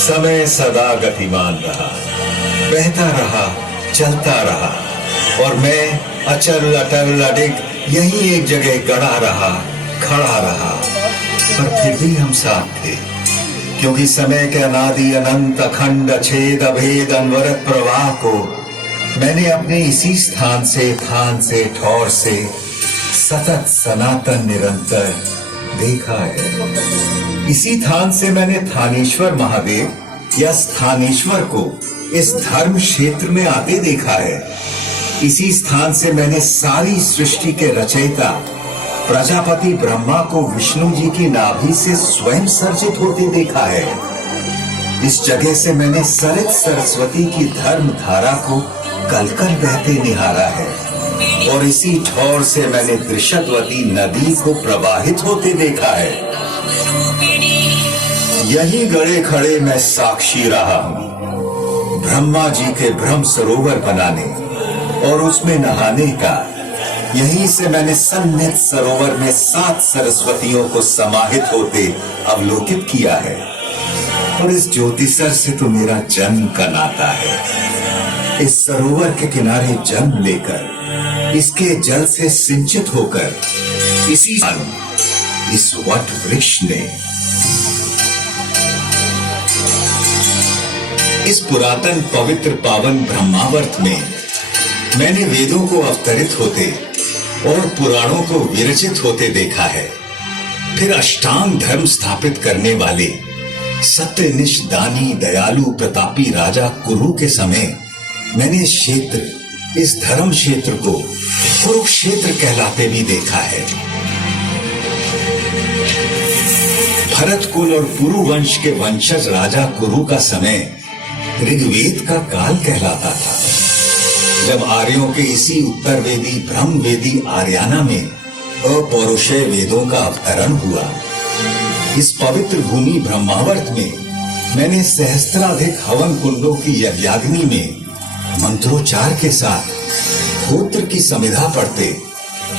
समय सदा गतिमान रहा, बहता रहा, चलता रहा, और मैं अचल अटल अडिग यहीं एक जगह गड़ा रहा, खड़ा रहा। पर फिर भी हम साथ थे, क्योंकि समय के अनादि अनंत अखंड अछेद अभेद अनवरत प्रवाह को मैंने अपने इसी स्थान से, थान से, ठौर से सतत सनातन निरंतर देखा है। इसी थान से मैंने थानेश्वर महादेव या स्थानेश्वर को इस धर्म क्षेत्र में आते देखा है। इसी स्थान से मैंने सारी सृष्टि के रचयिता प्रजापति ब्रह्मा को विष्णु जी की नाभि से स्वयं सर्जित होते देखा है। इस जगह से मैंने सरित सरस्वती की धर्म धारा को कलकल बहते निहारा है, और इसी ठौर से मैंने त्रिशतवती नदी को प्रवाहित होते देखा है। यहीं गड़े खड़े मैं साक्षी रहा हूं ब्रह्मा जी के ब्रह्म सरोवर बनाने और उसमें नहाने का। यहीं से मैंने सन्निध सरोवर में 7 सरस्वतियों को समाहित होते अवलोकित किया है, और इस ज्योतिसर से तो मेरा जन्म का नाता है। इस सरोवर के किनारे जन्म लेकर, इसके जल से सिंचित होकर, इस वट वृक्ष ने, इस पुरातन पवित्र पावन ब्रह्मावर्त में मैंने वेदों को अवतरित होते और पुराणों को विरचित होते देखा है। फिर अष्टांग धर्म स्थापित करने वाले सत्यनिष्ठ दानी दयालु प्रतापी राजा कुरु के समय मैंने इस क्षेत्र, इस धर्म क्षेत्र को कुरुक्षेत्र कहलाते भी देखा है। भरत कुल और पुरु वंश के वंशज राजा कुरु का समय ऋग्वेद का काल कहलाता था, जब आर्यों के इसी उत्तरवेदी ब्रह्मवेदी आर्याना में अपौरुषेय वेदों का अवतरण हुआ। इस पवित्र भूमि ब्रह्मावर्त में मैंने सहस्त्राधिक हवन कुंडों की यज्ञाग्नि में मंत्रोच्चार के साथ होत्र की समिधा पढ़ते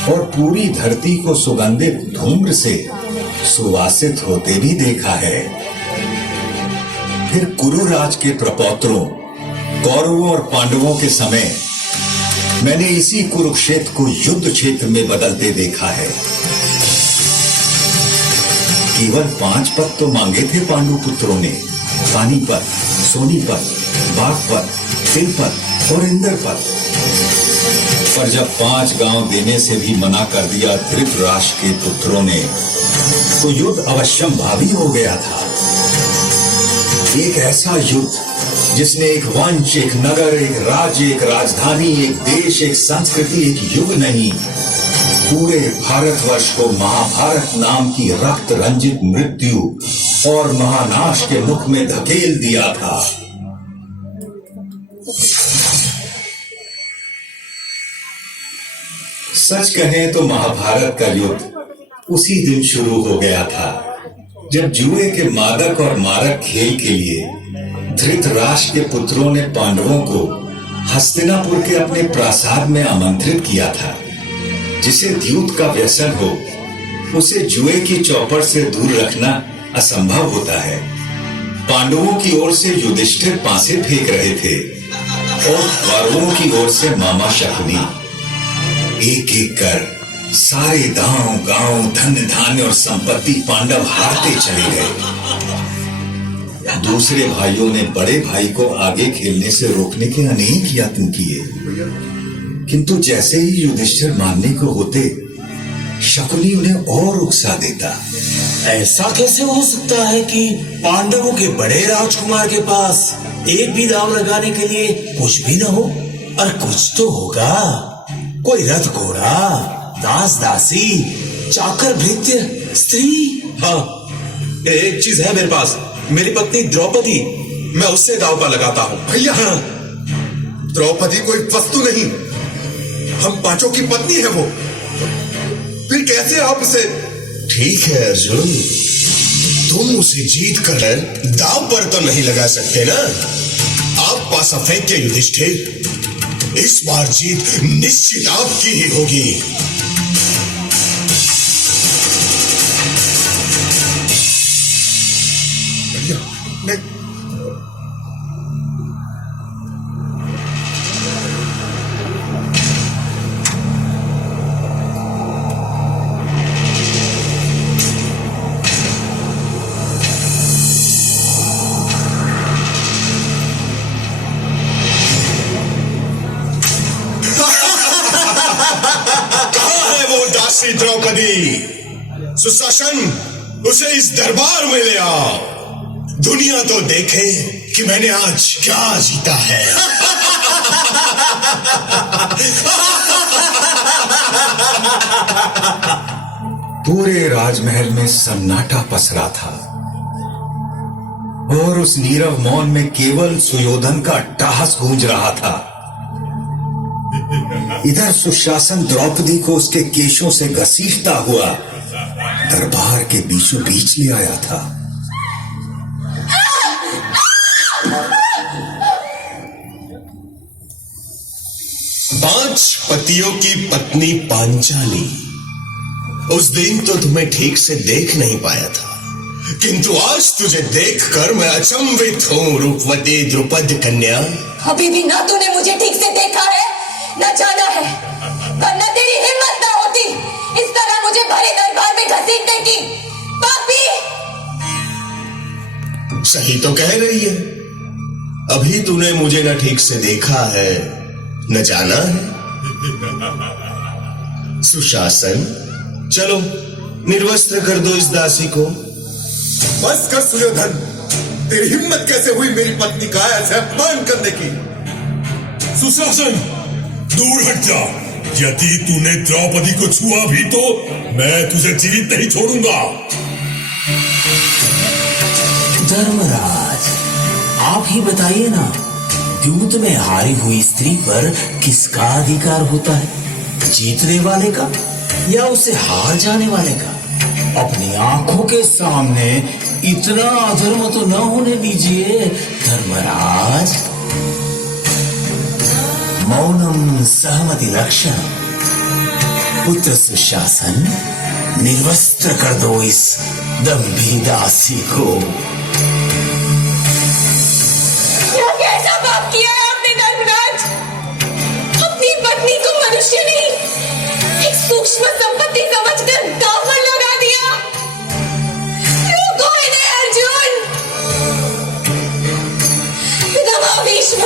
और पूरी धरती को सुगंधित धूम्र से सुवासित होते भी देखा है। फिर कुरुराज के प्रपौत्रों कौरवों और पांडवों के समय मैंने इसी कुरुक्षेत्र को युद्ध क्षेत्र में बदलते देखा है। केवल 5 पद तो मांगे थे पांडु पुत्रों ने, पानीपत, सोनीपत, बागपत, तिलपत और इंद्रपत, पर जब 5 गांव देने से भी मना कर दिया धृतराष्ट्र के पुत्रों ने, तो युद्ध अवश्यम भावी हो गया था। एक ऐसा युद्ध जिसने एक वंश, एक नगर, एक राज्य, एक राजधानी, एक देश, एक संस्कृति, एक युग नहीं, पूरे भारतवर्ष को महाभारत नाम की रक्त रंजित मृत्यु और महानाश के मुख में धकेल दिया था। सच कहें तो महाभारत का युद्ध उसी दिन शुरू हो गया था, जब जुए के मादक और मारक खेल के लिए धृतराष्ट्र के पुत्रों ने पांडवों को हस्तिनापुर के अपने प्रासाद में आमंत्रित किया था। जिसे द्यूत का व्यसन हो, उसे जुए की चौपट से दूर रखना असंभव होता है। पांडवों की ओर से युधिष्ठिर पासे फेंक रहे थे और कौरवों की ओर से मामा शकुनी। एक एक कर सारे गांव गांव धन धान्य और संपत्ति पांडव हारते चले गए। दूसरे भाइयों ने बड़े भाई को आगे खेलने से रोकने के अनेक यत्न किए, किंतु जैसे ही युधिष्ठिर मानने को होते, शकुनी उन्हें और उकसा देता। ऐसा कैसे हो सकता है कि पांडवों के बड़े राजकुमार के पास एक भी दांव लगाने के लिए कुछ भी न हो? और कुछ तो होगा, कोई रथ घोड़ा, दास दासी, चाकर भृत्य, स्त्री। हाँ, एक चीज है मेरे पास, मेरी पत्नी द्रौपदी, मैं उससे दांव पर लगाता हूँ। भैया, द्रौपदी कोई वस्तु नहीं, हम पांचों की पत्नी है वो। फिर कैसे आप उसे? ठीक है अर्जुन, तुम उसे जीत कर दांव पर तो नहीं लगा सकते ना। आप पासा फेंक के युधिष्ठिर, इस बार जीत निश्चित आपकी ही होगी। भैया, द्रौपदी, सुशासन, उसे इस दरबार में ले आओ। दुनिया तो देखे कि मैंने आज क्या जीता है। पूरे राजमहल में सन्नाटा पसरा था और उस नीरव मौन में केवल सुयोधन का अट्टहास गूंज रहा था। इधर सुशासन द्रौपदी को उसके केशों से घसीटता हुआ दरबार के बीचों बीच ले आया था। पांच पतियों की पत्नी पांचाली, उस दिन तो तुम्हें ठीक से देख नहीं पाया था, किंतु आज तुझे देखकर मैं अचंभित हूं रूपवती द्रुपद कन्या। अभी भी ना तूने मुझे ठीक से देखा है, न जाना है, वरना तेरी हिम्मत ना होती इस तरह मुझे भरे दरबार में घसीटने की। पापी! सही तो कह रही है। अभी तूने मुझे न ठीक से देखा है, न जाना है। सुशासन, चलो निर्वस्त्र कर दो इस दासी को। बस कर सुयोधन, तेरी हिम्मत कैसे हुई मेरी पत्नी का ऐसे अपमान करने की? सुशासन, दूर हट जा। यदि तूने द्रौपदी को छुआ भी तो मैं तुझे जीवित नहीं छोड़ूंगा। धर्मराज, आप ही बताइए ना, युद्ध में हारी हुई स्त्री पर किसका अधिकार होता है? जीतने वाले का या उसे हार जाने वाले का? अपनी आंखों के सामने इतना अधर्म तो न होने दीजिए धर्मराज। मौनम सहमति लक्षण। पुत्र सुशासन, निर्वस्त्र कर दो इस दम्भी दासी को। कैसा पाप किया है आपने धर्मराज? अपनी पत्नी को मनुष्य नहीं, एक सूक्ष्म संपत्ति समझकर दांव पर लगा दिया। रोको इन्हें अर्जुन। पितामह भीष्म,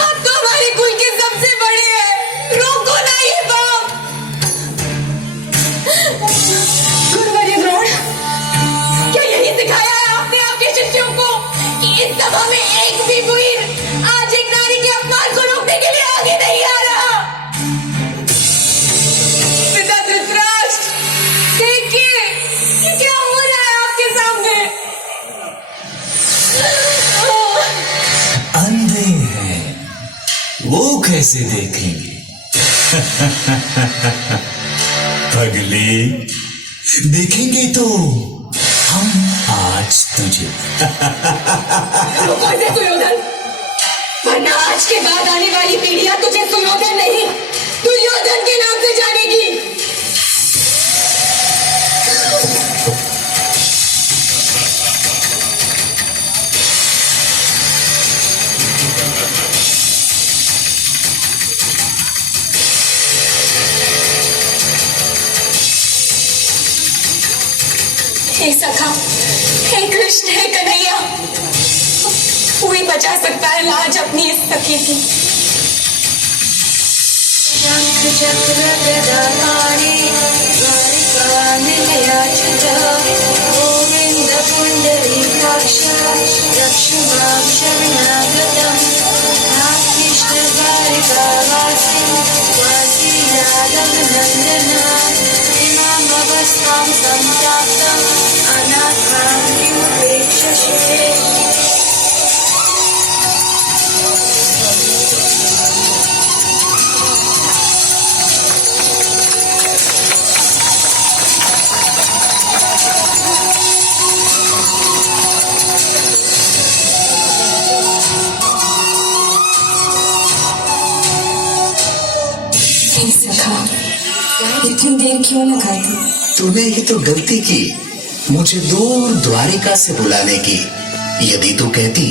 आप तो हमारे कुल के सबसे बड़े हैं, रोको ना ये पाप। गुरुवर्य द्रोण, क्या यही सिखाया है आपने आपके शिष्यों को कि इस सभा में एक भी वीर आज एक नारी के अपमान को रोकने के लिए आगे नहीं आ रहा? पिता धृतराष्ट्र, देखिए ये क्या हो रहा है आपके सामने। अंधे हैं, वो कैसे देखेंगे? पगली, देखेंगे तो हम आज तुझे। रुको इसे सुयोधन, वरना आज के बाद आने वाली पीढ़ियां तुझे सुयोधन नहीं दुर्योधन के नाम से जानेगी। हे सखा, हे कृष्ण, हे कन्हैया, कोई बचा सकता है लाज अपनी इस सखी की। शंख चक्र गदा पाणि द्वारिका निलयाच्युत गोविंद पुंडरीकाक्ष रक्ष मां शरणागतम्। कृष्ण द्वारिकावासी वासी यादव नंदना इमाम अवस्थां संप्राप्तं अनाथां किमुपेक्षसे। इतनी देर क्यों लगाती? तूने ही तो गलती की मुझे दूर द्वारिका से बुलाने की। यदि तू कहती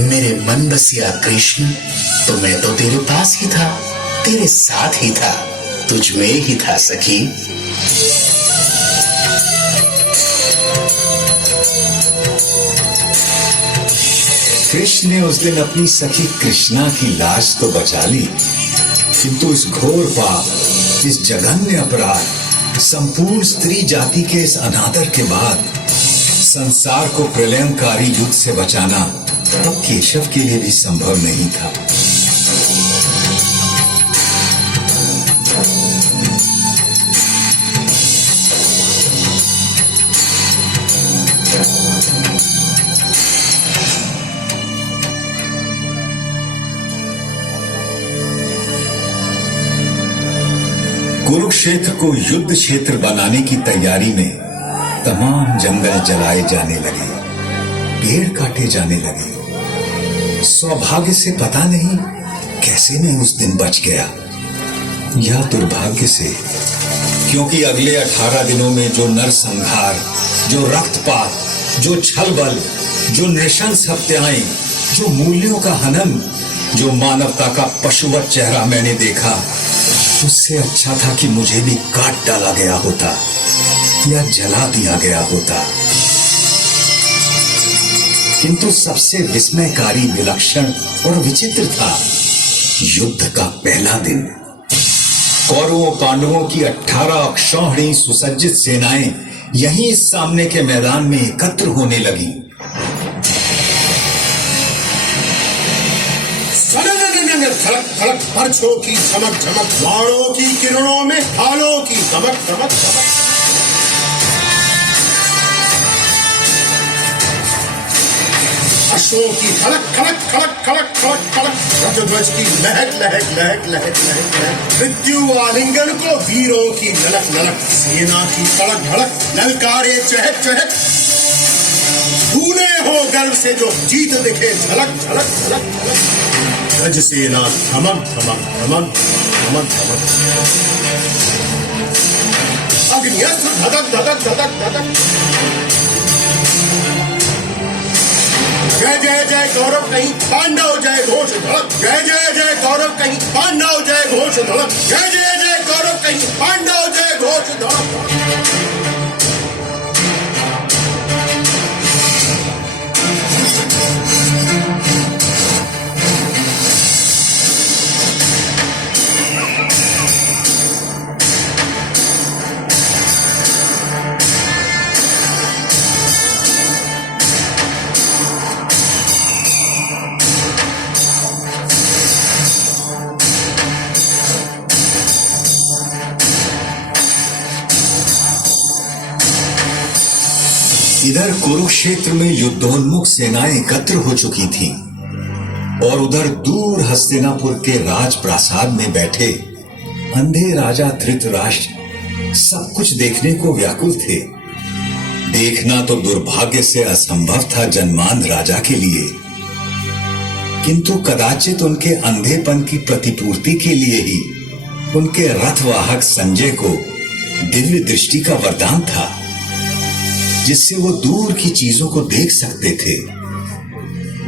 मेरे मन बसिया कृष्ण, तो मैं तो तेरे पास ही था, तेरे साथ ही था, तुझ में ही था सखी। कृष्ण ने उस दिन अपनी सखी कृष्णा की लाश तो बचा ली, किंतु इस घोर पाप, इस जघन्य अपराध संपूर्ण स्त्री जाति के इस अनादर के बाद संसार को प्रलयंकारी युद्ध से बचाना अब केशव के लिए भी संभव नहीं था। कुरुक्षेत्र को युद्ध क्षेत्र बनाने की तैयारी में तमाम जंगल जलाए जाने लगे, पेड़ काटे जाने लगे। सौभाग्य से पता नहीं कैसे मैं उस दिन बच गया, या दुर्भाग्य से, क्योंकि अगले 18 दिनों में जो नरसंहार, जो रक्तपात, जो छलबल, जो नृशंस हत्याएं, जो मूल्यों का हनन, जो मानवता का पशुवत चेहरा मैंने देखा, उससे अच्छा था कि मुझे भी काट डाला गया होता या जला दिया गया होता। किंतु सबसे विस्मयकारी, विलक्षण और विचित्र था युद्ध का पहला दिन। कौरवों पांडवों की 18 अक्षौहिणी सुसज्जित सेनाएं यहीं इस सामने के मैदान में एकत्र होने लगी। खड़क खड़क पर्चों की चमक चमक, बाणों की किरणों में ढालों की चमक चमक चमक। अश्वों की खड़क खड़क खड़क खड़क खड़क खड़क, रजध्वज की लहक लहक लहक लहक लहक लहक, मृत्यु आलिंगन को वीरों की ललक ललक, सेना की तड़क भड़क, ललकारे चहक चहक, भूले हो गर्व से जो जीत दिखे झलक झलक झलक झलक, रज सेना धमक धमक धमक धमक धमक, अग्नियस्त्र धधक धधक धधक धधक। जय जय जय गौरव कहीं पांडव जय घोष धड़क, जय जय जय गौरव कहीं पांडव जय घोष धड़क, जय जय जय गौरव कहीं पांडव जय घोष धड़क। इधर कुरुक्षेत्र में युद्धोन्मुख सेनाएं एकत्र हो चुकी थीं और उधर दूर हस्तिनापुर के राजप्रासाद में बैठे अंधे राजा धृतराष्ट्र सब कुछ देखने को व्याकुल थे। देखना तो दुर्भाग्य से असंभव था जन्मांध राजा के लिए, किंतु कदाचित उनके अंधेपन की प्रतिपूर्ति के लिए ही उनके रथवाहक संजय को दिव्य दृष्टि का वरदान था, जिससे वो दूर की चीजों को देख सकते थे।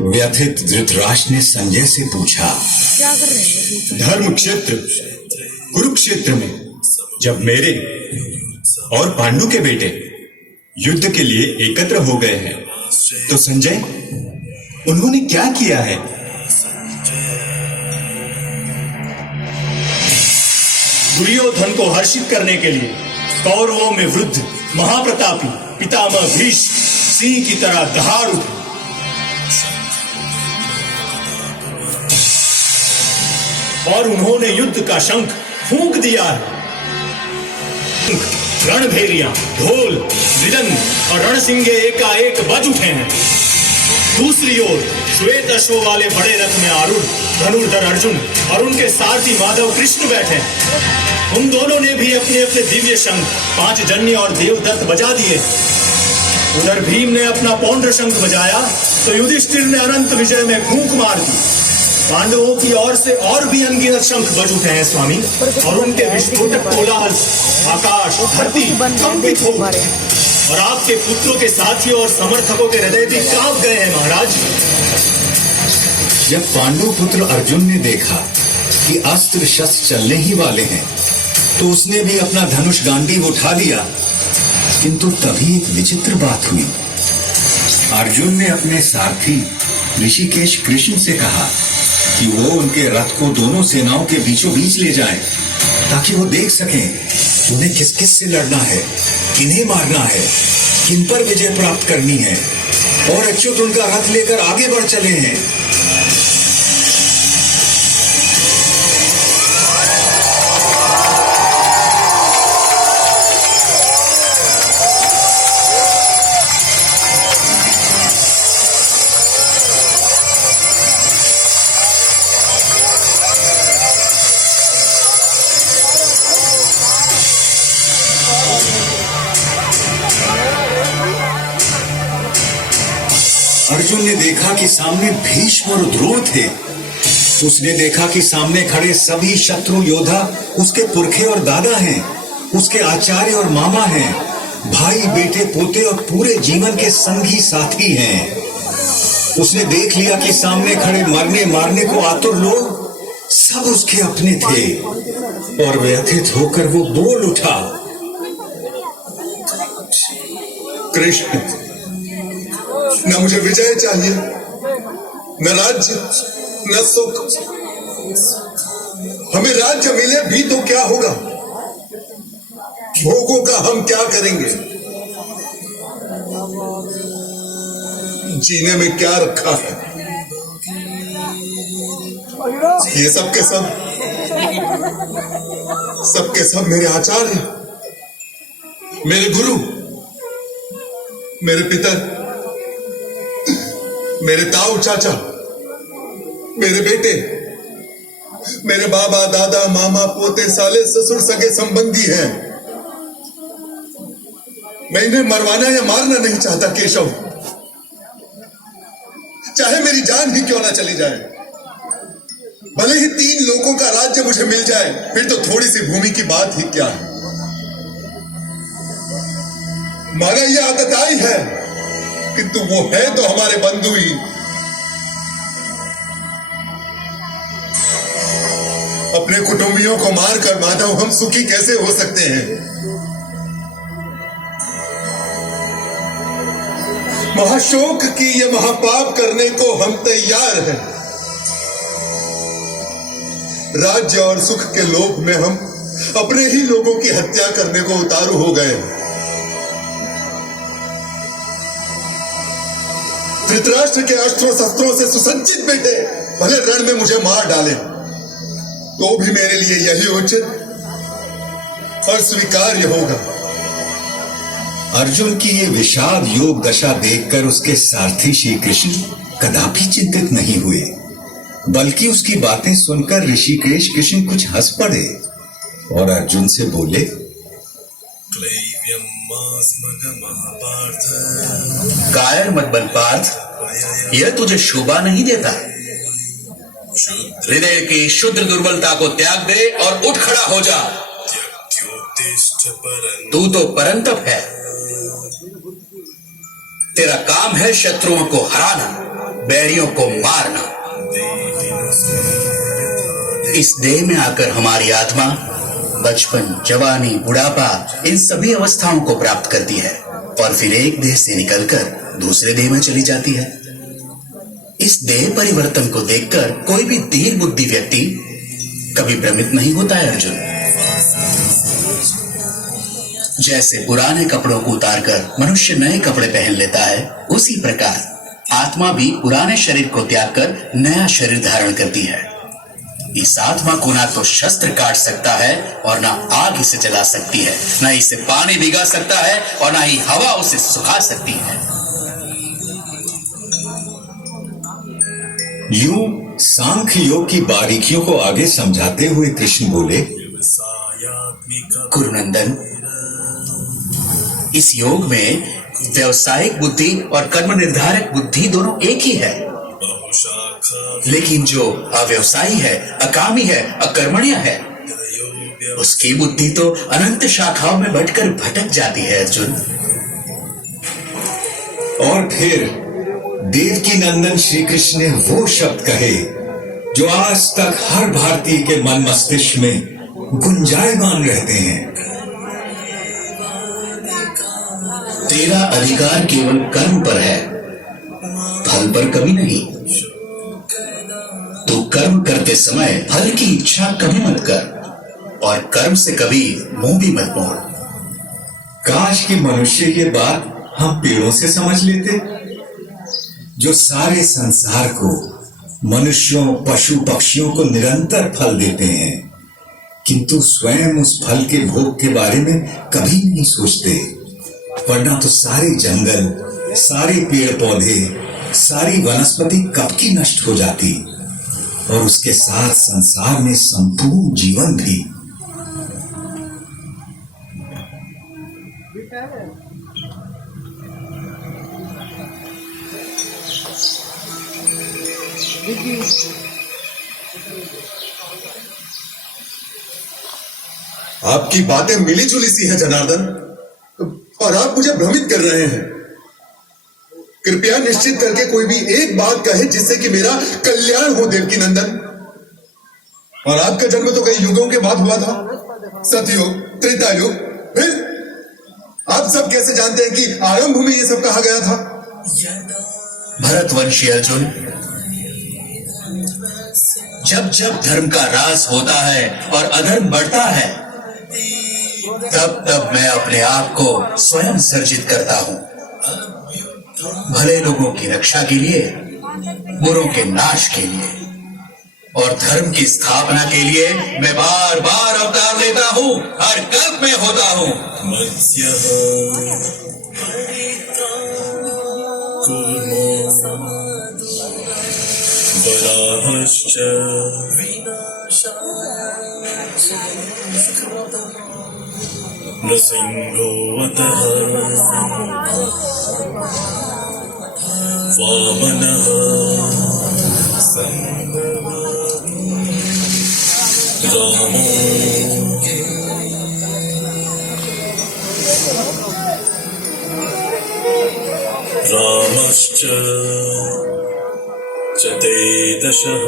व्यथित धृतराष्ट्र ने संजय से पूछा, क्या कर रहे हैं? धर्म क्षेत्र कुरुक्षेत्र में जब मेरे और पांडु के बेटे युद्ध के लिए एकत्र हो गए हैं, तो संजय उन्होंने क्या किया है? दुर्योधन को हर्षित करने के लिए कौरवों में वृद्ध महाप्रतापी पितामह भीष्म सिंह की तरह दहाड़ उठे। और उन्होंने युद्ध का शंख फूंक दिया है। रणभेरियां, ढोल, मृदंग और रणसिंगे एकाएक बज उठे हैं। दूसरी ओर श्वेत अश्व वाले बड़े रथ में आरूढ़ धनुर्धर अर्जुन और उनके सारथी माधव कृष्ण बैठे। उन दोनों ने भी अपने अपने दिव्य शंख पांचजन्य और देवदत्त बजा दिए। उधर भीम ने अपना पौंड्र शंख बजाया तो युधिष्ठिर ने अनंत विजय में फूंक मार दी। पांडवों की ओर से और भी अनगिनत शंख बज उठे हैं स्वामी, और उनके विस्फोटक कोलाहल आकाश धरती कंपित हो उठे। और आपके पुत्रों के साथियों और समर्थकों के हृदय भी कांप गए हैं महाराज। जब पांडु पुत्र अर्जुन ने देखा कि अस्त्र शस्त्र चलने ही वाले हैं, तो उसने भी अपना धनुष गांडीव उठा लिया। किंतु तभी एक विचित्र बात हुई। अर्जुन ने अपने सारथी ऋषिकेश कृष्ण से कहा कि वो उनके रथ को दोनों सेनाओं के बीचों बीच ले जाएं, ताकि वो देख सकें उन्हें किस किस से लड़ना है, किन्हें मारना है, किन पर विजय प्राप्त करनी है, और अच्युत उनका रथ लेकर आगे बढ़ चले हैं। अर्जुन ने देखा कि सामने भीष्म और द्रोण थे। उसने देखा कि सामने खड़े सभी शत्रु योद्धा उसके पुरखे और दादा हैं, उसके आचार्य और मामा हैं, भाई बेटे पोते और पूरे जीवन के संगी साथी हैं। उसने देख लिया कि सामने खड़े मरने मारने को आतुर लोग सब उसके अपने थे, और व्यथित होकर वो बोल उठा, कृष्ण, न मुझे विजय चाहिए, न राज्य, न सुख। हमें राज्य मिले भी तो क्या होगा? भोगों का हम क्या करेंगे? जीने में क्या रखा है? ये सब के सब मेरे आचार्य, मेरे गुरु, मेरे पिता, मेरे ताऊ चाचा, मेरे बेटे, मेरे बाबा दादा मामा पोते साले ससुर सगे संबंधी हैं। मैं इन्हें मरवाना या मारना नहीं चाहता केशव, चाहे मेरी जान ही क्यों ना चली जाए। भले ही 3 लोगों का राज्य मुझे मिल जाए, फिर तो थोड़ी सी भूमि की बात ही क्या है। माना यह आदत आई है, किंतु वो है तो हमारे बंधु ही। अपने कुटुंबियों को मारकर माधव हम सुखी कैसे हो सकते हैं? महाशोक की ये महापाप करने को हम तैयार हैं। राज्य और सुख के लोभ में हम अपने ही लोगों की हत्या करने को उतारू हो गए। धृतराष्ट्र के अस्त्रों शस्त्रों से सुसज्जित बेटे भले रण में मुझे मार डाले, तो भी मेरे लिए यही उचित और स्वीकार्य होगा। अर्जुन की ये विषाद योग दशा देखकर उसके सारथी श्री कृष्ण कदापि चिंतित नहीं हुए, बल्कि उसकी बातें सुनकर ऋषिकेश कृष्ण कुछ हंस पड़े और अर्जुन से बोले, कायर मत बन पार्थ, यह तुझे शोभा नहीं देता। हृदय की शुद्ध दुर्बलता को त्याग दे और उठ खड़ा हो जा। तू तो परंतप है, तेरा काम है शत्रुओं को हराना, बैरियों को मारना। इस देह में आकर हमारी आत्मा बचपन, जवानी, बुढ़ापा इन सभी अवस्थाओं को प्राप्त करती है और फिर एक देह से निकलकर दूसरे देह में चली जाती है। इस देह परिवर्तन को देखकर कोई भी धीर बुद्धि व्यक्ति कभी भ्रमित नहीं होता है अर्जुन। जैसे पुराने कपड़ों को उतारकर मनुष्य नए कपड़े पहन लेता है, उसी प्रकार आत्मा भी पुराने शरीर को त्याग कर नया शरीर धारण करती है। इस आत्मा को ना तो शस्त्र काट सकता है और ना आग इसे जला सकती है, ना इसे पानी भिगा सकता है और ना ही हवा उसे सुखा सकती है। यूं सांख्य योग की बारीकियों को आगे समझाते हुए कृष्ण बोले, कुरुनंदन, इस योग में व्यवसायिक बुद्धि और कर्म निर्धारक बुद्धि दोनों एक ही है, लेकिन जो अव्यवसायी है, अकामी है, अकर्मण्य है, उसकी बुद्धि तो अनंत शाखाओं में बंटकर भटक जाती है अर्जुन। और फिर देवकी नंदन श्री कृष्ण ने वो शब्द कहे जो आज तक हर भारतीय के मन मस्तिष्क में गुंजायमान रहते हैं। तेरा अधिकार केवल कर्म पर है, फल पर कभी नहीं। तू कर्म करते समय फल की इच्छा कभी मत कर। और कर्म से कभी मुंह भी मत मोड़। काश कि मनुष्य ये बात हम पेड़ों से समझ लेते, जो सारे संसार को, मनुष्यों, पशु पक्षियों को निरंतर फल देते हैं, किंतु स्वयं उस फल के भोग के बारे में कभी नहीं सोचते। वरना तो सारे जंगल, सारे पेड़ पौधे, सारी वनस्पति कब की नष्ट हो जाती, और उसके साथ संसार में संपूर्ण जीवन भी। आपकी बातें मिली जुली सी हैं जनार्दन, और आप मुझे भ्रमित कर रहे हैं। कृपया निश्चित करके कोई भी एक बात कहे जिससे कि मेरा कल्याण हो देवकी नंदन। और आपका जन्म तो कई युगों के बाद हुआ था, सतयुग, त्रेता युग। फिर आप सब कैसे जानते हैं कि आरंभ में ये सब कहा गया था? भरतवंशी अर्जुन, जब जब धर्म का ह्रास होता है और अधर्म बढ़ता है, तब तब मैं अपने आप को स्वयं सर्जित करता हूं। भले लोगों की रक्षा के लिए, बुरों के नाश के लिए और धर्म की स्थापना के लिए मैं बार बार अवतार लेता हूं, हर कल्प में होता हूं। नृसिंहोऽवतः वामनः रामो रामश्च चतुर्दशः।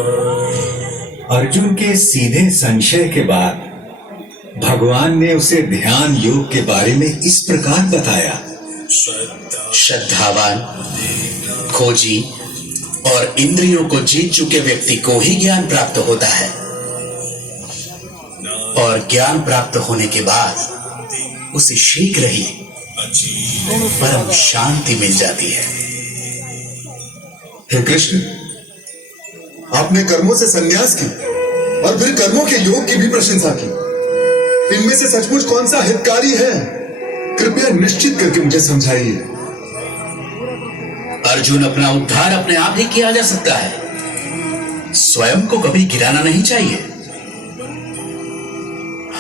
अर्जुन के सीधे संशय के बाद भगवान ने उसे ध्यान योग के बारे में इस प्रकार बताया। श्रद्धावान, खोजी और इंद्रियों को जीत चुके व्यक्ति को ही ज्ञान प्राप्त होता है, और ज्ञान प्राप्त होने के बाद उसे शीघ्र ही परम शांति मिल जाती है। हे कृष्ण, आपने कर्मों से संन्यास की और फिर कर्मों के योग की भी प्रशंसा की। इनमें से सचमुच कौन सा हितकारी है? कृपया निश्चित करके मुझे समझाइए। अर्जुन, अपना उद्धार अपने आप ही किया जा सकता है, स्वयं को कभी गिराना नहीं चाहिए।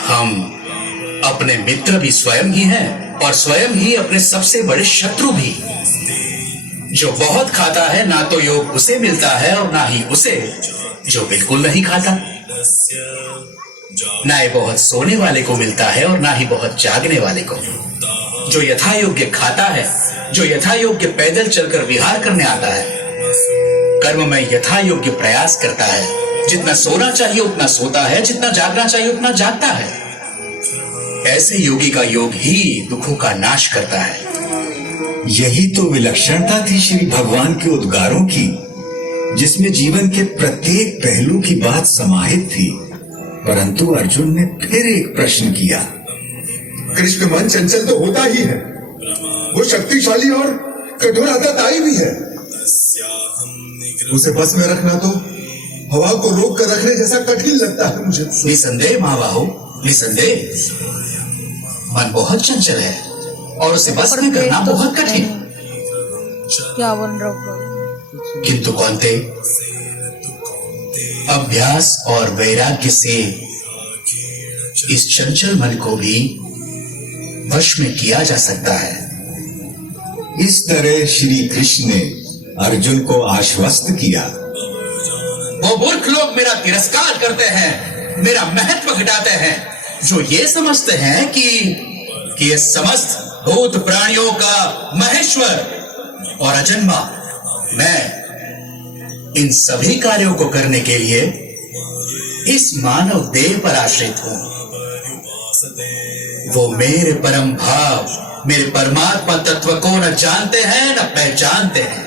हम अपने मित्र भी स्वयं ही हैं और स्वयं ही अपने सबसे बड़े शत्रु भी। जो बहुत खाता है, ना तो योग उसे मिलता है और ना ही उसे जो बिल्कुल नहीं खाता। ना ही बहुत सोने वाले को मिलता है और ना ही बहुत जागने वाले को। जो यथा योग्य खाता है, जो यथा योग्य पैदल चलकर विहार करने आता है, कर्म में यथा योग्य प्रयास करता है, जितना सोना चाहिए उतना सोता है, जितना जागना चाहिए उतना जागता है। ऐसे योगी का योग ही दुखों का नाश करता है। यही तो विलक्षणता थी श्री भगवान के उद्गारों की, जिसमें जीवन के प्रत्येक पहलू की बात समाहित थी। परंतु अर्जुन ने फिर एक प्रश्न किया। कृष्ण, मन चंचल तो होता ही है, वो शक्तिशाली और कठोर आदताई भी है। उसे बस में रखना तो हवा को रोक कर रखने जैसा कठिन लगता है मुझे। निसंदेह महाबाहु, निसंदेह मन बहुत चंचल है और उसे बस में करना बहुत कठिन। क्या बन रहा है? किंतु कौन्ते, अभ्यास और वैराग्य से इस चंचल मन को भी वश में किया जा सकता है। इस तरह श्री कृष्ण ने अर्जुन को आश्वस्त किया। वो मूर्ख लोग मेरा तिरस्कार करते हैं, मेरा महत्व घटाते हैं, जो ये समझते हैं कि ये समस्त भूत प्राणियों का महेश्वर और अजन्मा मैं इन सभी कार्यों को करने के लिए इस मानव देह पर आश्रित हूं। वो मेरे परम भाव, मेरे परमात्मा तत्व को न जानते हैं न पहचानते हैं।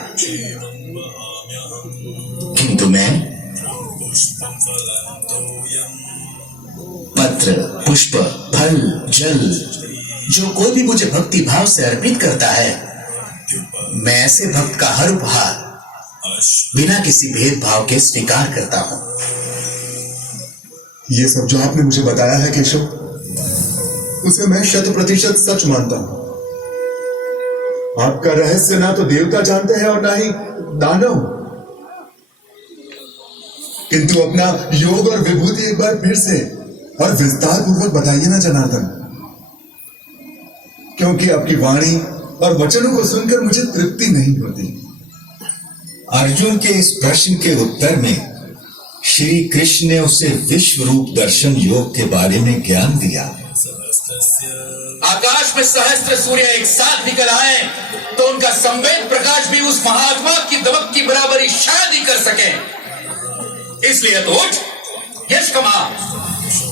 किंतु मैं पत्र, पुष्प, फल, जल, जो कोई भी मुझे भक्ति भाव से अर्पित करता है, मैं ऐसे भक्त का हर उपहार बिना किसी भेदभाव के स्वीकार करता हूं। ये सब जो आपने मुझे बताया है केशव, उसे मैं 100% सच मानता हूं। आपका रहस्य ना तो देवता जानते हैं और ना ही दानव, किंतु अपना योग और विभूति एक बार फिर से और विस्तार पूर्वक बताइए ना जनार्दन, क्योंकि आपकी वाणी और वचनों को सुनकर मुझे तृप्ति नहीं होती। अर्जुन के इस प्रश्न के उत्तर में श्री कृष्ण ने उसे विश्व रूप दर्शन योग के बारे में ज्ञान दिया। आकाश में सहस्त्र सूर्य एक साथ निकल आए तो उनका संवेद प्रकाश भी उस महात्मा की दमक की बराबरी शायद ही कर सके। इसलिए तो उठ, यश कमा,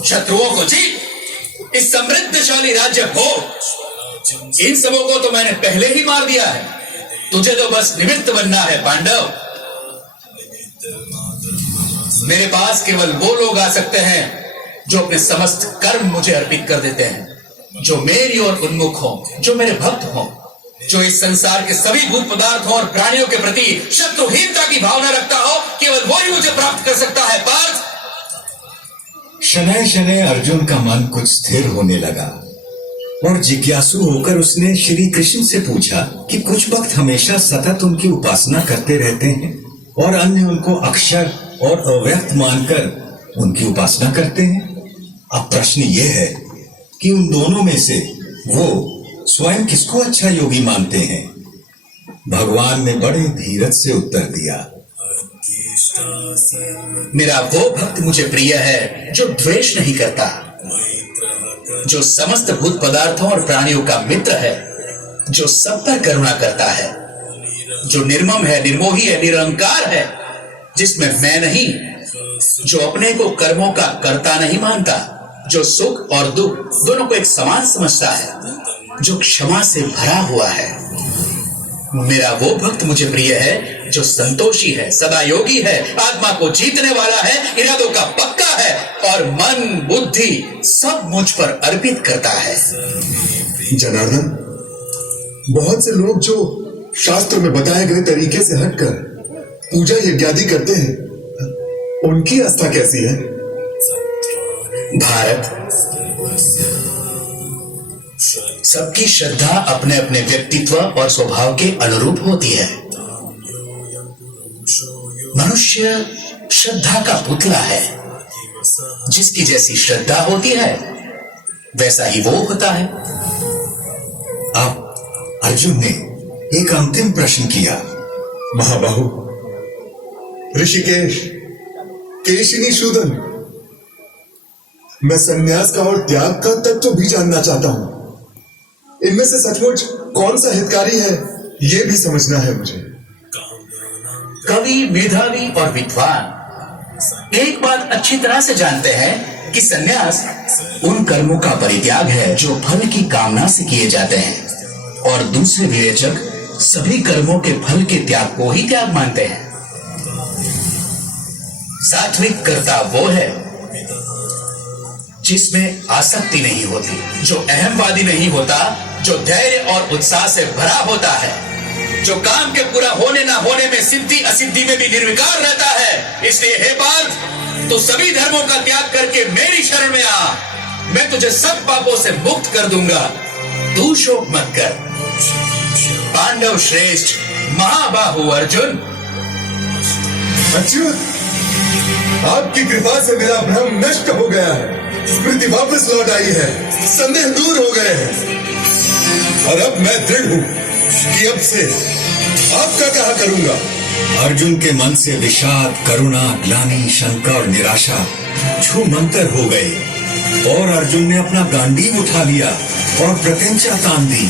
शत्रुओं को जीत, इस समृद्धशाली राज्य भोग। इन सबों को तो मैंने पहले ही मार दिया है, तुझे तो बस निमित्त बनना है पांडव। मेरे पास केवल वो लोग आ सकते हैं जो अपने समस्त कर्म मुझे अर्पित कर देते हैं, जो मेरी ओर उन्मुख हो, जो मेरे भक्त हो, जो इस संसार के सभी भूत पदार्थों और प्राणियों के प्रति शत्रुहीनता की भावना रखता हो, केवल वो ही मुझे प्राप्त कर सकता है। पार्थ, शनय शनय अर्जुन का मन कुछ स्थिर होने लगा और जिज्ञासु होकर उसने श्री कृष्ण से पूछा कि कुछ भक्त हमेशा सतत उनकी उपासना करते रहते हैं और अन्य उनको अक्षर और अव्यक्त मानकर उनकी उपासना करते हैं। अब प्रश्न यह है कि उन दोनों में से वो स्वयं किसको अच्छा योगी मानते हैं। भगवान ने बड़े धीरज से उत्तर दिया, मेरा वो भक्त मुझे प्रिय है जो द्वेष नहीं करता, जो समस्त भूत पदार्थों और प्राणियों का मित्र है, जो सब पर करुणा करता है, जो निर्मम है, निर्मोही है, निरंकार है, जिसमें मैं नहीं, जो अपने को कर्मों का कर्ता नहीं मानता, जो सुख और दुख दोनों को एक समान समझता है, जो क्षमा से भरा हुआ है। मेरा वो भक्त मुझे प्रिय है जो संतोषी है, सदा योगी है, आत्मा को जीतने वाला है, इरादों का पक्का है और मन बुद्धि सब मुझ पर अर्पित करता है। जनार्दन, बहुत से लोग जो शास्त्र में बताए गए तरीके से हटकर पूजा यज्ञादि करते हैं, उनकी आस्था कैसी है? भारत, सबकी श्रद्धा अपने अपने व्यक्तित्व और स्वभाव के अनुरूप होती है। मनुष्य श्रद्धा का पुतला है, जिसकी जैसी श्रद्धा होती है वैसा ही वो होता है। अब अर्जुन ने एक अंतिम प्रश्न किया, महाबाहु, ऋषिकेश, केशिनी शूदन, मैं संन्यास का और त्याग का तत्व भी जानना चाहता हूं। इनमें से सचमुच कौन सा हितकारी है, यह भी समझना है मुझे। कवि, मेधावी और विद्वान एक बात अच्छी तरह से जानते हैं कि संन्यास उन कर्मों का परित्याग है जो फल की कामना से किए जाते हैं, और दूसरे विवेचक सभी कर्मों के फल के त्याग को ही त्याग मानते हैं। सात्विक कर्ता वो है जिसमें आसक्ति नहीं होती, जो अहमवादी नहीं होता, जो धैर्य और उत्साह से भरा होता है, जो काम के पूरा होने ना होने में सिद्धि असिद्धि में भी निर्विकार रहता है। इसलिए हे पार्थ, तो सभी धर्मों का त्याग करके मेरी शरण में आ, मैं तुझे सब पापों से मुक्त कर दूंगा। तू शोक मत कर। पांडव श्रेष्ठ महाबाहु अर्जुन। अच्युत, आपकी कृपा से मेरा भ्रम नष्ट हो गया है, स्मृति वापस लौट आई है, संदेह दूर हो गए हैं, और अब मैं दृढ़ हूं कि अब से आपका कहा करूंगा। अर्जुन के मन से विषाद, करुणा, ग्लानि, शंका और निराशा छूमंतर हो गए और अर्जुन ने अपना गांडीव उठा लिया और प्रत्यंचा तान दी।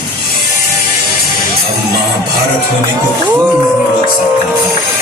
अब महाभारत होने को कोई नहीं रोक सकता था।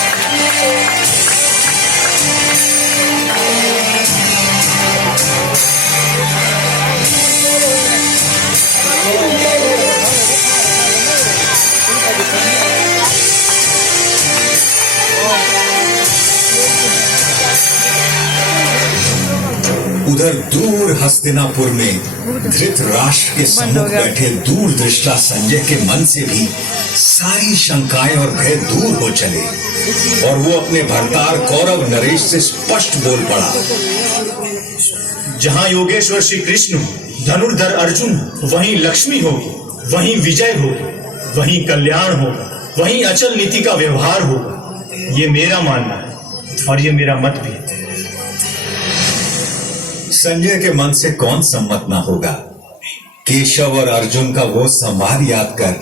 उधर दूर हस्तिनापुर में धृतराष्ट्र के सम्मुख बैठे दूर दृष्टा संजय के मन से भी सारी शंकाएं और भय दूर हो चले और वो अपने भरतार कौरव नरेश से स्पष्ट बोल पड़ा। जहां योगेश्वर श्री कृष्ण, धनुर्धर अर्जुन, वहीं लक्ष्मी होगी, वहीं विजय होगी, वहीं कल्याण होगा, वहीं अचल नीति का व्यवहार होगा। ये मेरा मानना है और ये मेरा मत भी। संजय के मन से कौन सम्मत ना होगा। केशव और अर्जुन का वो संवाद याद कर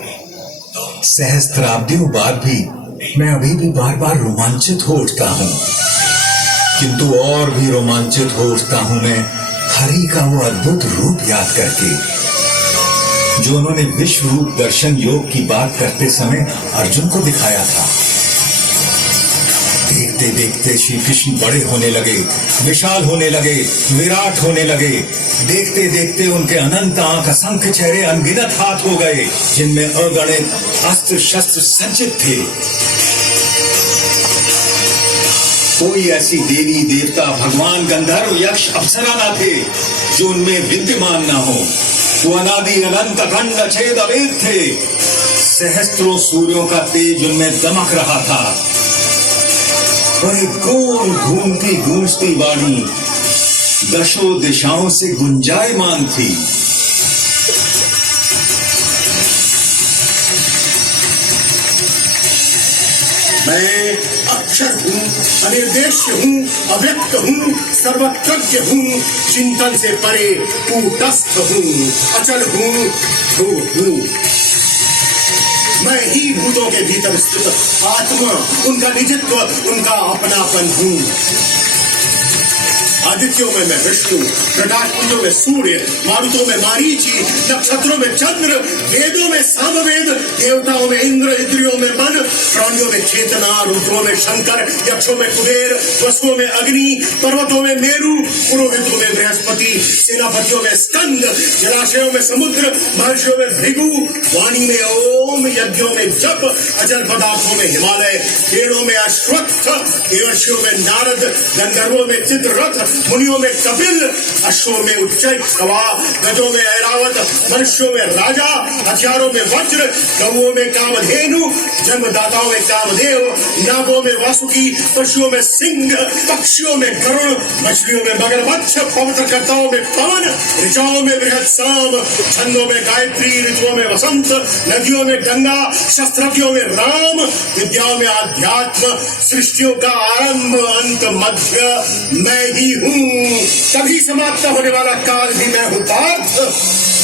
सहस्त्राब्दियों बाद भी मैं अभी भी बार बार रोमांचित हो उठता हूं, किंतु और भी रोमांचित हो उठता हूं मैं हरि का वो अद्भुत रूप याद करके, जो उन्होंने विश्व रूप दर्शन योग की बात करते समय अर्जुन को दिखाया था। देखते देखते श्री कृष्ण बड़े होने लगे, विशाल होने लगे, विराट होने लगे। देखते देखते उनके अनंत आंख, असंख्य चेहरे, अनगिनत हाथ हो गए, जिनमें अगणित अस्त्र शस्त्र सज्जित थे। कोई ऐसी देवी देवता, भगवान, गंधर्व, यक्ष, अप्सरा न थे जो उनमें विद्यमान न हो। वो अनादि अनंत अखंड अछेद अभेद थे। सहस्त्रों सूर्यों का तेज उनमें दमक रहा था और एक गोल घूमती गूंजती वाणी दशों दिशाओं से गुंजायमान थी। मैं अक्षर हूँ, अनिर्देश्य हूँ, अव्यक्त हूँ, सर्वज्ञ हूँ, चिंतन से परे कूटस्थ हूँ, अचल हूँ, ध्रुव हूँ। मैं ही भूतों के भीतर स्थित आत्मा, उनका निजित्व, उनका अपनापन हूँ। आदित्यों में मैं विष्णु, प्रकाशपुंजों में सूर्य, मारुतों में मारीची, नक्षत्रों में चंद्र, वेदों में सामवेद, देवताओं में इंद्र, इंद्रियों में मन, प्राणियों में चेतना, रुद्रों में शंकर, यक्षों में कुबेर, वसुओं में अग्नि, पर्वतों में मेरु, पुरोहितों में बृहस्पति, सेनापतियों में स्कंद, जलाशयों में समुद्र, महर्षियों में भृगु, वाणी में ओम, यज्ञों में जप, अजल पदार्थों में हिमालय, पेड़ों में अश्वत्थ, देवर्षियों में नारद, गंधर्वों में चित्ररथ, मुनियों में कपिल, अश्वों में उच्चैःसवा, गजों में ऐरावत, मनुष्यों में राजा, हथियारों में वज्र, गौओं में कामधेनु, जन्मदाताओं में कामदेव, नागों में वासुकी, पशुओं में सिंह, पक्षियों में गरुड़, मछलियों में मगरमच्छ, पवित्रकर्ताओं में पवन, ऋचाओं में बृहत्साम, छंदों में गायत्री, ऋतुओं में वसंत, नदियों में गंगा, शस्त्रज्ञों में राम, विद्याओं में आध्यात्म, सृष्टियों का आरंभ, अंत, मध्य मैं ही हूँ। कभी समाप्त होने वाला काल भी मैं हूँ पार्थ।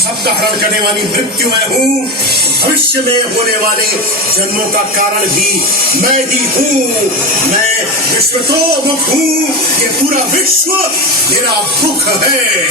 सबका हरण करने वाली मृत्यु मैं हूँ। भविष्य में होने वाले जन्मों का कारण भी मैं ही हूँ। मैं विश्व तो मुख हूँ। ये पूरा विश्व मेरा मुख है।